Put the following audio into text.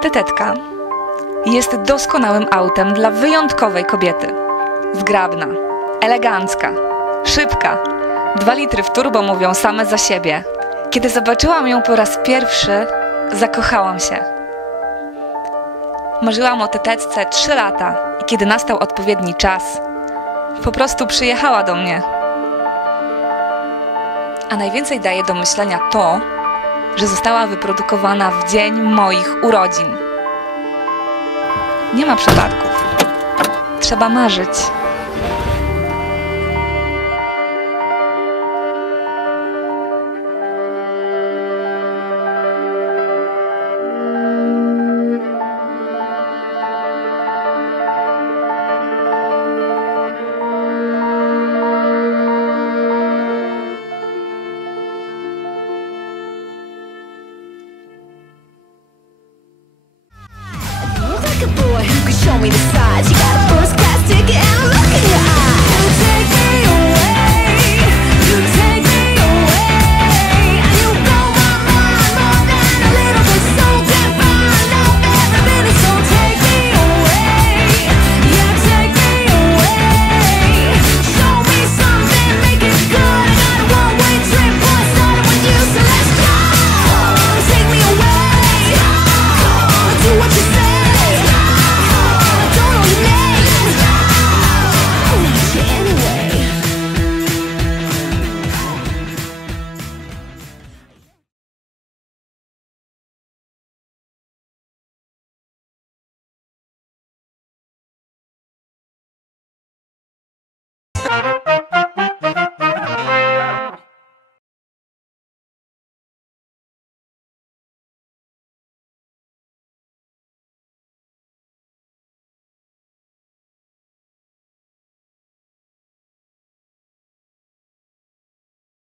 Tetetka jest doskonałym autem dla wyjątkowej kobiety. Zgrabna, elegancka, szybka. Dwa litry w turbo mówią same za siebie. Kiedy zobaczyłam ją po raz pierwszy, zakochałam się. Marzyłam o teteczce 3 lata i kiedy nastał odpowiedni czas, po prostu przyjechała do mnie. A najwięcej daje do myślenia to, że została wyprodukowana w dzień moich urodzin. Nie ma przypadków. Trzeba marzyć. show me the sides. You got